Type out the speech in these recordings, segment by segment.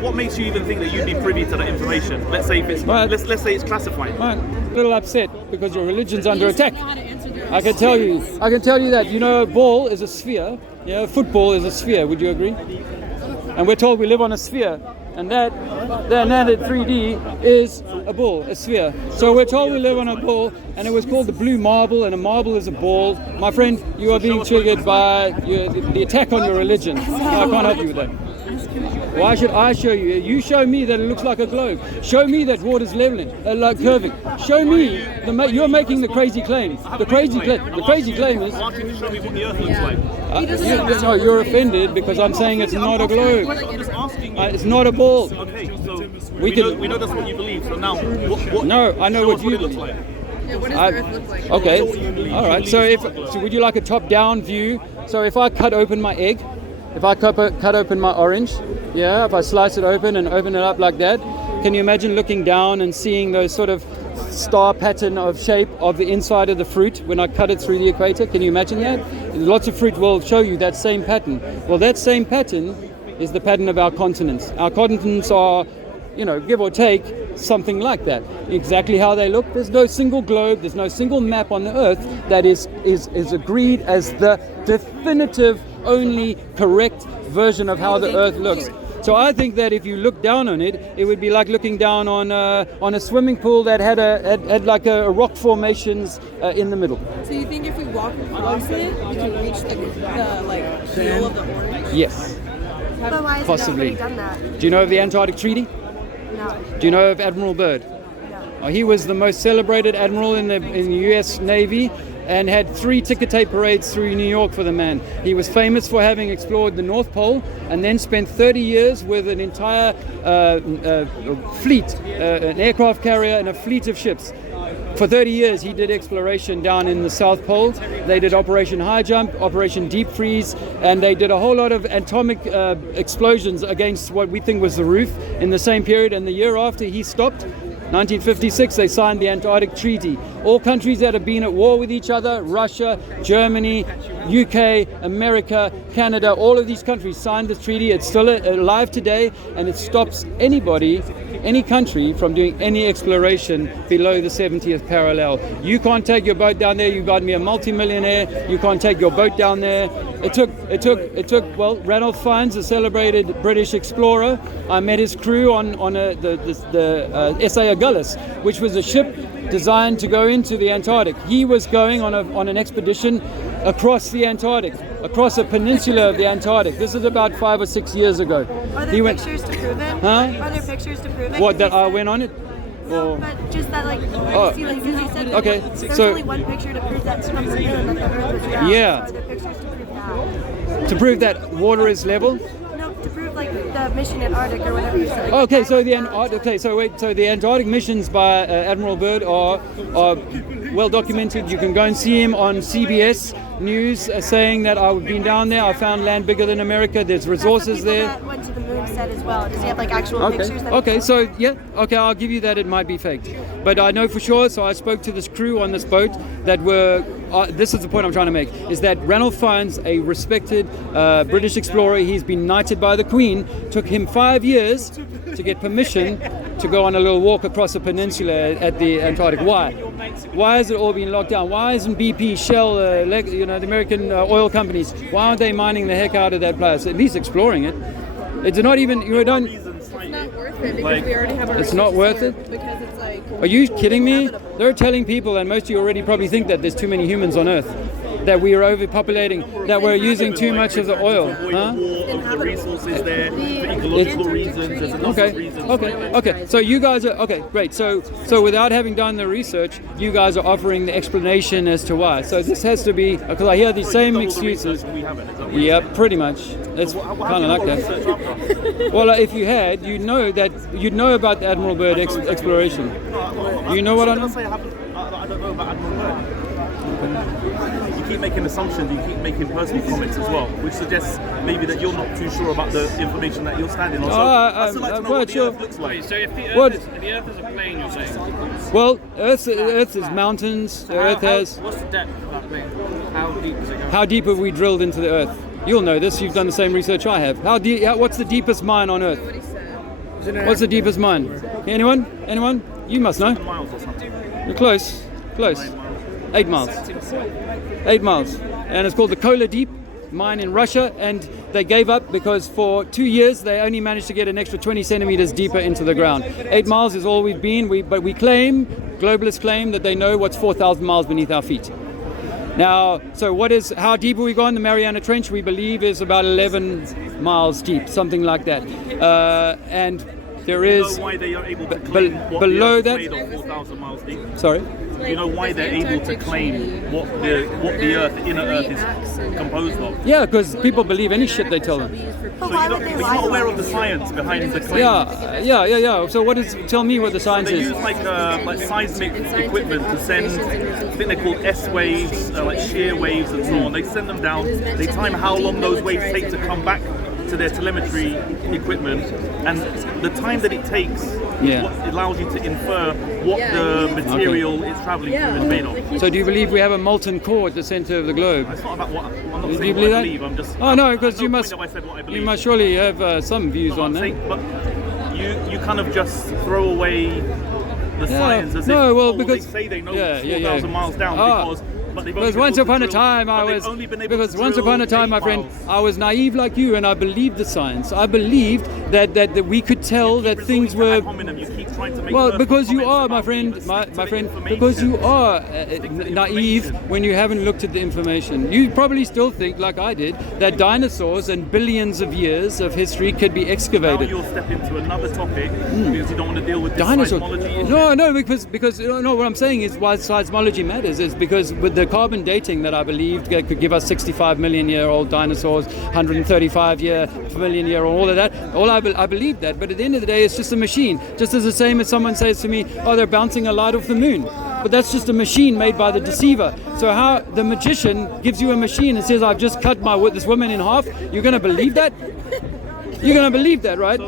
what makes you even think that you'd be privy to that information? Let's say if it's let's say it's classified. Right. A little upset because your religion's under attack. I can tell you that, a ball is a sphere. Yeah, football is a sphere. Would you agree? And we're told we live on a sphere, and that 3D is a ball, a sphere. So we're told we live on a ball, and it was called the blue marble, and a marble is a ball. My friend, you are being triggered by the attack on your religion. I can't help you with that. Why should I show you? You show me that it looks like a globe. Show me that water's leveling, like curving. Show me you're making the crazy claim. The crazy claim is. I want you to show me what the Earth looks like. You're offended because I'm saying it's not a globe. I'm just asking you. It's not a ball. Okay, so we know that's what you believe. So now, what No, I know what you looks believe. like. Yeah, what does the Earth look like? Okay, all right. So would you like a top-down view? So if I cut open my egg, if I cut open my orange, yeah, if I slice it open and open it up like that, can you imagine looking down and seeing those sort of star pattern of shape of the inside of the fruit when I cut it through the equator? Can you imagine that? Lots of fruit will show you that same pattern. Well, that same pattern is the pattern of our continents. Our continents are, give or take, something like that. Exactly how they look. There's no single globe, there's no single map on the earth that is agreed as the definitive, only correct version of how the earth looks. So I think that if you look down on it, it would be like looking down on a swimming pool that had like a rock formations in the middle. So you think if we walk close it, we can reach the heel of the orange? Yes, But why has possibly. nobody done that? Do you know of the Antarctic Treaty? No. Do you know of Admiral Byrd? No. He was the most celebrated admiral in the U.S. Navy and had 3 ticker tape parades through New York for the man. He was famous for having explored the North Pole and then spent 30 years with an entire fleet, an aircraft carrier and a fleet of ships. For 30 years, he did exploration down in the South Pole. They did Operation High Jump, Operation Deep Freeze, and they did a whole lot of atomic explosions against what we think was the roof in the same period. And the year after he stopped, 1956, they signed the Antarctic Treaty. All countries that have been at war with each other, Russia, Germany, UK, America, Canada, all of these countries signed this treaty. It's still alive today, and it stops any country from doing any exploration below the 70th parallel. You can't take your boat down there. You've got to be a multimillionaire. You can't take your boat down there. It took. Well, Ranulph Fiennes, a celebrated British explorer, I met his crew on the S.A. Agulhas, which was a ship designed to go into the Antarctic. He was going on an expedition across the Antarctic, across a peninsula of the Antarctic. This is about 5 or 6 years ago. Are there pictures to prove it? Huh? Are there pictures to prove it? What, that I went on it? No, but just that, because he said okay, there's so only one picture to prove that from the moon that the Earth was round. Yeah. So are there pictures to prove that? to prove that water is level? No, to prove the mission Antarctic or whatever you said. Okay, so the Antarctic missions by Admiral Byrd are well documented. You can go and see him on CBS News saying that I've been down there. I found land bigger than America. There's resources there. That went to the moon said as well. Does he have actual pictures? I'll give you that. It might be faked, but I know for sure. So I spoke to this crew on this boat that were. This is the point I'm trying to make: is that Ranulph Fiennes, a respected British explorer, he's been knighted by the Queen. Took him 5 years to get permission to go on a little walk across a peninsula at the Antarctic. Why? Why has it all been locked down? Why isn't BP, Shell, the American oil companies? Why aren't they mining the heck out of that place? At least exploring it. It's not even. You don't. It's not worth it because we already have a. It's not worth it. Because it's like. Are you kidding me? They're telling people, and most of you already probably think that there's too many humans on Earth, that we are overpopulating, that we're using too much of the oil. Huh? The resources there, for ecological reasons, there's enough reasons. Okay. So you guys are okay. Great. So without having done the research, you guys are offering the explanation as to why. So this has to be because I hear the same excuses. Yeah, pretty much. It's kind of like that. Well, if you had, you'd know about the Admiral Byrd exploration. You know what I know? I don't know about Admiral Byrd. You keep making assumptions, you keep making personal comments as well, which suggests maybe that you're not too sure about the information that you're standing on. So I'd still like to know what the Earth looks like. So if the Earth is a plane, you're saying? Well, Earth is mountains. The Earth has. What's the depth of that plane? How deep does it go? How deep have we drilled into the Earth? You'll know this. You've done the same research I have. How deep? What's the deepest mine on Earth? Nobody said. What's the deepest mine? Anyone? Anyone? You must know. 7 miles or something. You're close. Close. 8 miles. 8 miles. And it's called the Kola Deep mine in Russia, and they gave up because for 2 years they only managed to get an extra 20 centimeters deeper into the ground. 8 miles is all we've been, but we claim, globalists claim, that they know what's 4,000 miles beneath our feet. Now, so how deep have we gone? The Mariana Trench, we believe, is about 11 miles deep, something like that. And there is... Do you know why they are able to claim what below the that, Earth is made of 4,000 miles deep? Sorry? Do you know why they're able to claim what the Earth, the inner Earth, is composed of? Yeah, because people believe any shit they tell them. So but you're not aware of the science behind the claim? Yeah. So tell me what the science They is. use like seismic equipment to send, I think they're called S waves, like shear waves and so on. They send them down, they time how long those waves take to come back to their telemetry equipment, and the time that it takes is what allows you to infer what the material it's traveling through is made of. So do you believe we have a molten core at the center of the globe? It's not about what I'm not Do saying you what believe I that? believe. I'm just. Oh no, because you must. I said what I believe. You must surely have some views on that. But you kind of just throw away the science as because they say they know 4,000 miles down because once upon a time, my friend, I was naive like you, and I believed the science. I believed that we could tell that things were. Well, because you are, my friend, because you are naive when you haven't looked at the information. You probably still think, like I did, that dinosaurs and billions of years of history could be excavated. Now you'll step into another topic because you don't want to deal with this dinosaurs. seismology. No, because what I'm saying is why seismology matters is because with the carbon dating that I believed could give us 65 million year old dinosaurs, 135 million year old, all of that. I believe that, but at the end of the day, it's just a machine. Just as the same as someone says to me, "Oh, they're bouncing a light off the moon," but that's just a machine made by the deceiver. So how the magician gives you a machine and says, "I've just cut this woman in half," you're going to believe that? You're going to believe that, right?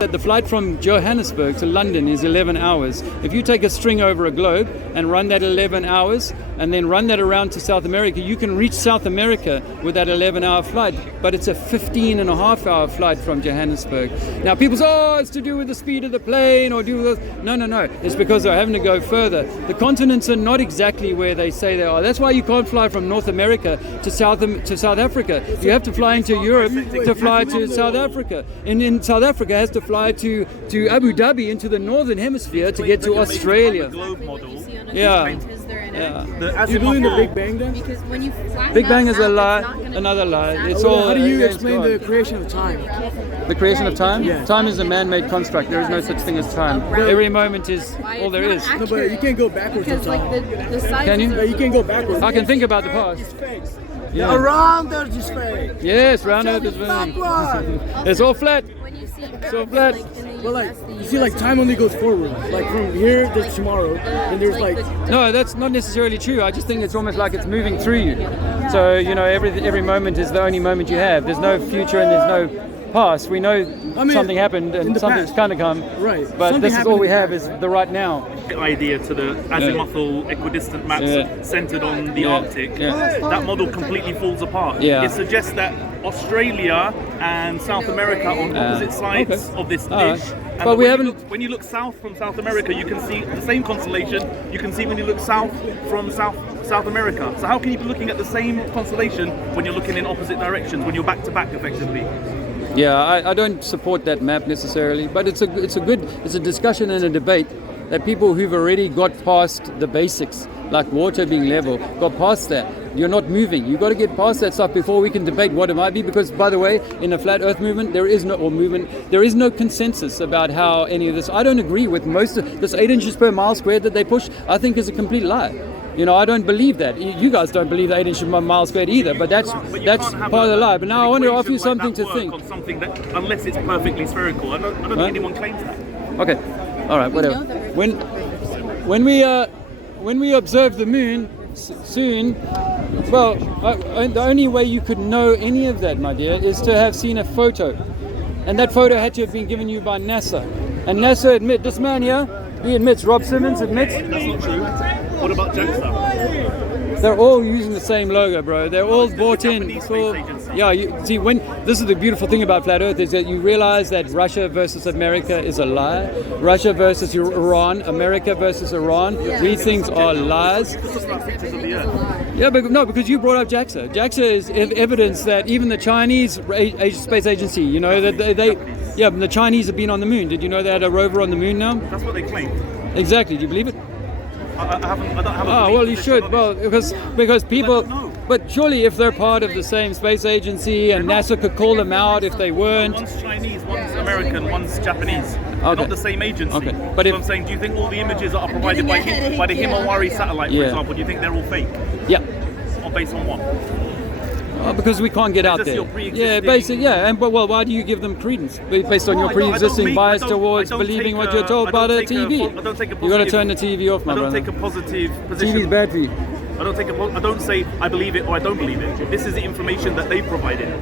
That the flight from Johannesburg to London is 11 hours. If you take a string over a globe and run that 11 hours and then run that around to South America, you can reach South America with that 11-hour flight, but it's a 15-and-a-half-hour flight from Johannesburg. Now people say, "Oh, it's to do with the speed of the plane or do with..." No. It's because they're having to go further. The continents are not exactly where they say they are. That's why you can't fly from North America to South Africa. You have to fly into Europe to fly to South Africa. And in South Africa has to fly to Abu Dhabi into the northern hemisphere to get to Australia. Yeah. You're doing the Big Bang then? Because when you flatten Big Bang out is the a lie, map, it's not gonna another be lie. exact. It's all. How do you against explain God. the creation of time? The creation of time? Yeah. Time is a man-made construct. There is no such thing as time. Every moment is all there is. No, but you can't go backwards in Because like time. the size Can you? of But you can't go backwards. I can think about the past. Yeah. Around Earth is fake. Yes, round Earth is round. It's all flat. when you see So flat. like in the But like, US, the you see, like time only goes forward. Like from here to tomorrow, and there's like. No, that's not necessarily true. I just think it's almost like it's moving through you. So, every moment is the only moment you have. There's no future and there's no past. We know something happened in and the something's past. going to come. Right. But Something this is happened all we in the have past. is the right now. Idea to the azimuthal equidistant maps centered on the Arctic. Yeah. That model completely falls apart. Yeah. It suggests that Australia and South America are on opposite sides of this dish. Alright. And But we when haven't- when you look south from South America, you can see the same constellation you can see when you look south from South America. So how can you be looking at the same constellation when you're looking in opposite directions, when you're back to back effectively? Yeah, I don't support that map necessarily, but it's a discussion and a debate that people who've already got past the basics, like water being level, got past that. You're not moving. You've got to get past that stuff before we can debate what it might be. Because, by the way, in a flat Earth movement, there is no consensus about how any of this. I don't agree with most of this 8 inches per mile squared that they push. I think is a complete lie. I don't believe that. You guys don't believe the 8 inches per mile squared either. But that's part of the lie. But now I want to offer you something to think. On something that, unless it's perfectly spherical, I don't think anyone claims that. Okay. All right. Whatever. When we observe the moon soon, well, the only way you could know any of that, my dear, is to have seen a photo, and that photo had to have been given you by NASA. And NASA this man here, he admits, Rob Simmons admits. That's not true. What about JAXA? They're all using the same logo, bro. They're all bought in. Japanese It's all- space agency. Yeah, see, this is the beautiful thing about flat Earth is that you realize that Russia versus America is a lie. Russia versus Iran, America versus Iran. These things are lies. Yeah, but no, because you brought up JAXA. JAXA is evidence that even the Chinese space agency, you know, that the Chinese have been on the moon. Did you know they had a rover on the moon now? That's what they claim. Exactly. Do you believe it? I don't have a well, you should. Well, because people. But surely, if they're part of the same space agency, and NASA could call them out if they weren't. One's Chinese, one's American, one's Japanese. They're not the same agency. Okay. But I'm saying, do you think all the images that are provided by the Himawari satellite, for example, do you think they're all fake? Yeah. Or based on what? Because we can't get out there. Yeah, basically, yeah. But why do you give them credence? Based on your pre-existing bias towards believing what you're told by the TV. You got to turn the TV off, my brother. I don't take a positive position. TV's bad for you. I don't say I believe it or I don't believe it. This is the information that they provided.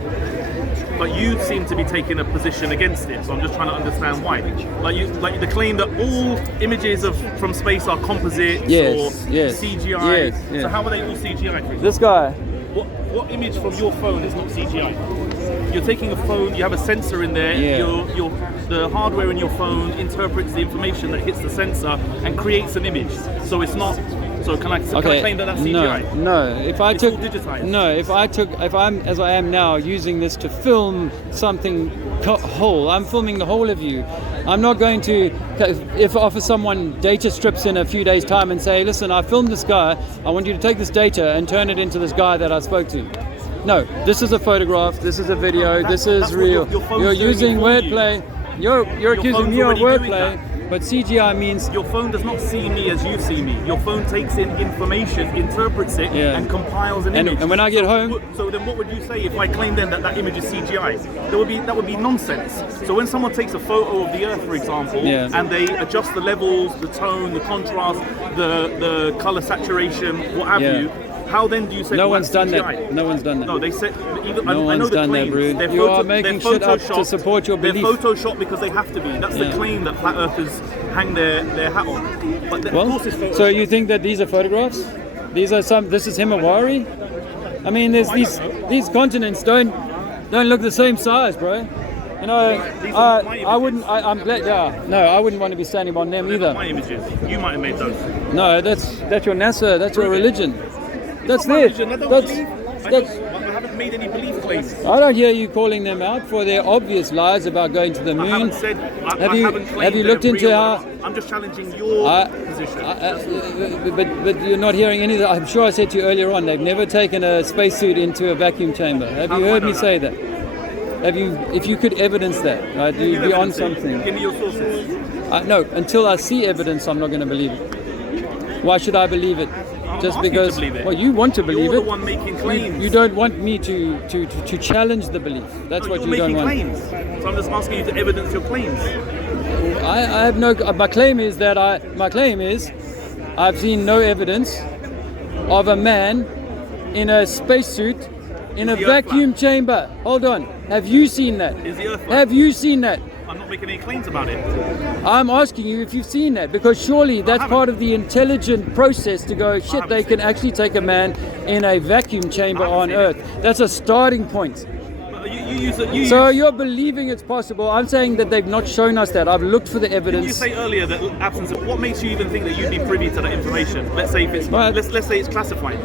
But you seem to be taking a position against it, so I'm just trying to understand why. Like the claim that all images from space are composites or CGI. Yes. So how are they all CGI? This guy. What image from your phone is not CGI? You're taking a phone, you have a sensor in there, the hardware in your phone interprets the information that hits the sensor and creates an image. So it's not. So can I claim that that's CGI? No. If I'm as I am now using this to film something whole, I'm filming the whole of you. I'm not going to, if offer someone data strips in a few days' time and say, listen, I filmed this guy, I want you to take this data and turn it into this guy that I spoke to. No, this is a photograph, this is a video, this is real. You're using wordplay. You're accusing me of wordplay. But CGI means... Your phone does not see me as you see me. Your phone takes in information, interprets it, and compiles an image. And when I get home... So then what would you say if I claim then that image is CGI? That would be nonsense. So when someone takes a photo of the Earth, for example, and they adjust the levels, the tone, the contrast, the color saturation, what have you, how then do you say no one's done CGI? that? No one's done that. No, they said even no I know one's the done claims. that, bro. You are making shit up to support your belief. They're photoshopped because they have to be. That's the claim that flat earthers hang their hat on. But of course it's photoshopped. So you think that these are photographs? This is Himawari? I mean, there's these continents don't look the same size, bro. You know, I wouldn't. I'm glad. Yeah, no, I wouldn't want to be standing on them either. My images. You might have made those. No, that's your NASA. That's your religion. That's it. I haven't made any belief claims. I don't hear you calling them out for their obvious lies about going to the moon. I haven't said. Have you looked into how? I'm just challenging your position. But you're not hearing any of that. I'm sure I said to you earlier on. They've never taken a spacesuit into a vacuum chamber. Have you heard me say that? Have you? If you could evidence that, right, you'd be on something. Give me your sources. No, until I see evidence, I'm not going to believe it. Why should I believe it? Just because, well, you want to believe You're it. the one making claims. You don't want me to challenge the belief. That's what you don't want. You're making claims. So I'm just asking you to evidence your claims. I have no. My claim is I've seen no evidence of a man in a spacesuit in a vacuum chamber. Hold on. Have you seen that? Is the Earth flat? Have you seen that? I'm not making any claims about it. I'm asking you if you've seen that, because surely that's part of the intelligent process to go, shit, they can actually take a man in a vacuum chamber on Earth. That's a starting point. So you're believing it's possible. I'm saying that they've not shown us that. I've looked for the evidence. You say earlier that absence of what makes you even think that you'd be privy to that information? Let's say if it's let's say it's classified.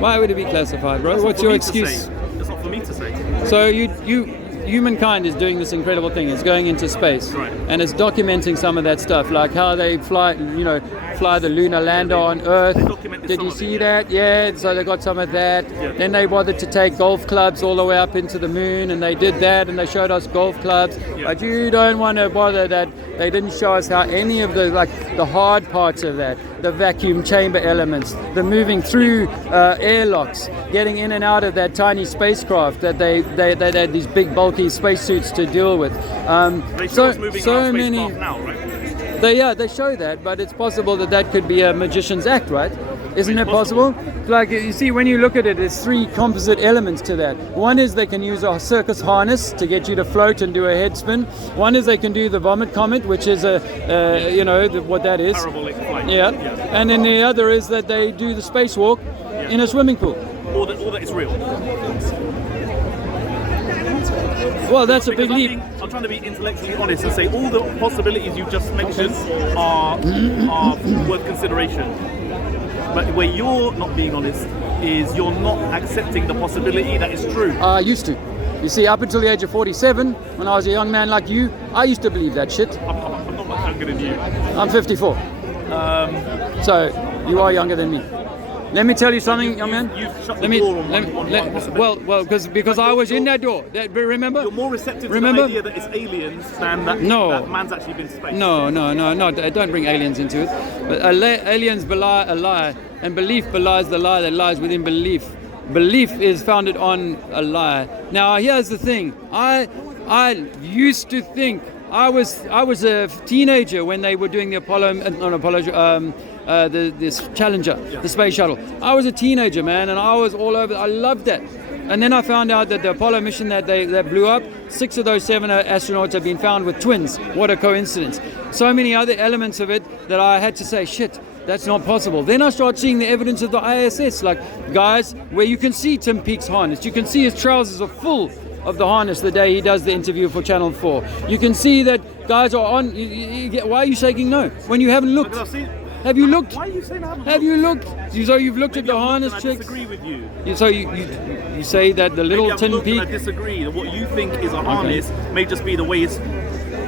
Why would it be classified, bro? What's your excuse? It's not for me to say. So humankind is doing this incredible thing. It's going into space, and it's documenting some of that stuff, like how they fly the lunar lander on Earth. Did you see that? Yeah. So they got some of that. Yeah. Then they bothered to take golf clubs all the way up into the moon, and they did that, and they showed us golf clubs. Yeah. But you don't want to bother that. They didn't show us how any of the hard parts of that, the vacuum chamber elements, the moving through airlocks, getting in and out of that tiny spacecraft that they had these big bulky spacesuits to deal with. They show us moving so around many. Spacecraft now, right? They show that, but it's possible that could be a magician's act, right? Isn't it possible? Like, you see, when you look at it, there's three composite elements to that. One is they can use a circus harness to get you to float and do a head spin. One is they can do the vomit comet, which is what that is. Parabolic flight. Yeah. And then the other is that they do the spacewalk in a swimming pool. Or that it's real. Well, that's a Because big leap. I'm trying to be intellectually honest and say all the possibilities you just mentioned are worth consideration. But where you're not being honest is you're not accepting the possibility that it's true. I used to. You see, up until the age of 47, when I was a young man like you, I used to believe that shit. I'm not much younger than you. I'm 54. So you are younger than me. Let me tell you something, young man. You've shut the door on one possibility. Well, because I was in that door. Remember? You're more receptive to the idea that it's aliens than that, that man's actually been to space. No. Don't bring aliens into it. But aliens belie a lie, and belief belies the lie that lies within belief. Belief is founded on a lie. Now, here's the thing. I used to think I was a teenager when they were doing the this Challenger, the space shuttle. I was a teenager, man, and I was all over. I loved that. And then I found out that the Apollo mission that blew up, 6 of those 7 astronauts have been found with twins. What a coincidence. So many other elements of it that I had to say, shit, that's not possible. Then I started seeing the evidence of the ISS, like, guys, where you can see Tim Peake's harness. You can see his trousers are full of the harness the day he does the interview for Channel 4. You can see that guys are on. Why are you shaking no? When you haven't looked. Have you looked? Why are you saying I haven't looked? Have you looked? So you've looked at the harness checks? I disagree with you. So you say that the little Tin Peake. I disagree. That what you think is a harness may just be the way its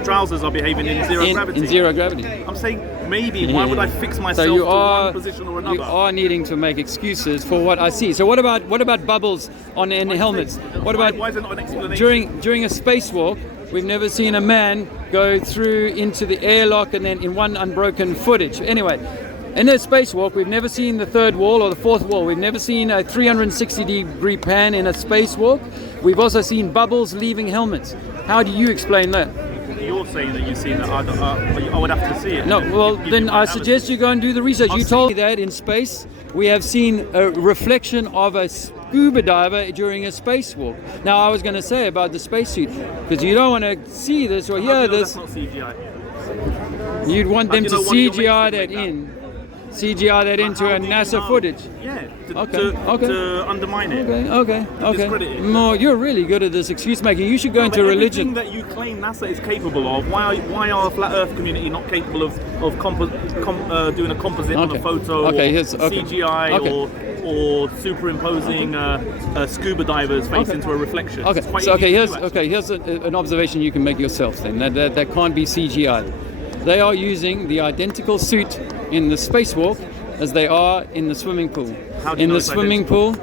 trousers are behaving in zero gravity. In zero gravity. I'm saying maybe. Why would I fix myself to one position or another? You are needing to make excuses for what I see. So what about bubbles in helmets? What about why is there not an explanation? During a spacewalk? We've never seen a man go through into the airlock and then in one unbroken footage. Anyway, in a spacewalk, we've never seen the third wall or the fourth wall. We've never seen a 360-degree pan in a spacewalk. We've also seen bubbles leaving helmets. How do you explain that? You're saying that you've seen that. I would have to see it. No, well, then I suggest you go and do the research. You told me that in space we have seen a reflection of a scuba diver during a spacewalk. Now, I was going to say about the spacesuit, because you don't want to see this or hear this. That's not CGI. You'd want them to CGI that in. CGI that into a NASA footage. Yeah, to undermine it. Okay. Discredit it. No, you're really good at this excuse making. You should go into religion. Everything that you claim NASA is capable of, why are the flat Earth community not capable of doing a composite on a photo, or CGI, or superimposing scuba diver's face into a reflection? Here's an observation you can make yourself. Then that can't be CGI. They are using the identical suit in the spacewalk as they are in the swimming pool. How do you know the swimming pool,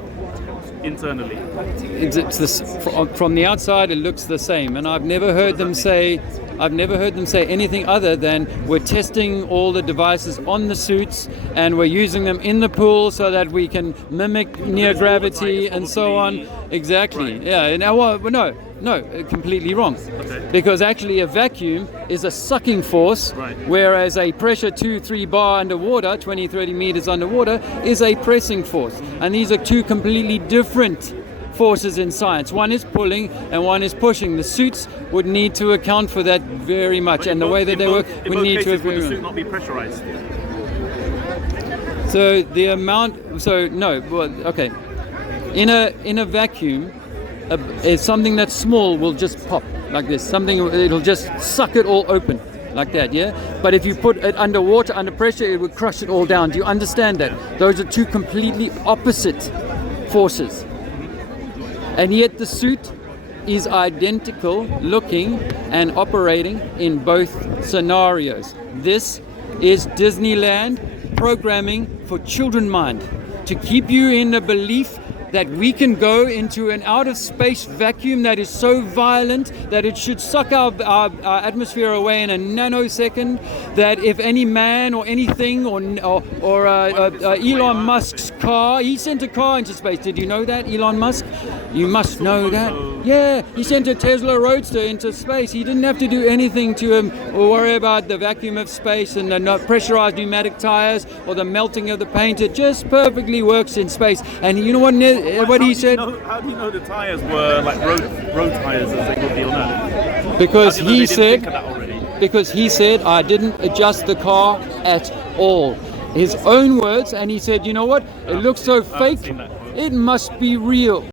internally, from the outside it looks the same, and I've never heard them say anything other than we're testing all the devices on the suits and we're using them in the pool so that we can mimic near gravity and so on. Exactly. Right. Yeah. Now, no, completely wrong. Okay. Because actually a vacuum is a sucking force, whereas a pressure 2-3 bar underwater, 20-30 meters underwater, is a pressing force. And these are two completely different forces in science. One is pulling and one is pushing. The suits would need to account for that very much, and the way that they work would need to. Would the suit not be pressurized? So the amount. So no. Well, okay. In a vacuum, it's something that's small will just pop like this. It'll just suck it all open like that. Yeah. But if you put it underwater, under pressure, it would crush it all down. Do you understand that? Those are two completely opposite forces. And yet the suit is identical looking and operating in both scenarios. This is Disneyland programming for children mind, to keep you in the belief that we can go into an out-of-space vacuum that is so violent that it should suck our atmosphere away in a nanosecond, that if any man or anything or Elon Musk's car, he sent a car into space. Did you know that, Elon Musk? You must know that. Yeah, he sent a Tesla Roadster into space. He didn't have to do anything to him or worry about the vacuum of space and the pressurized pneumatic tires or the melting of the paint. It just perfectly works in space. And you know what he said? How do you know the tires were like road tires as they would be on Earth? Because he said, I didn't adjust the car at all. His own words, and he said, you know what? It looks so fake. It must be real.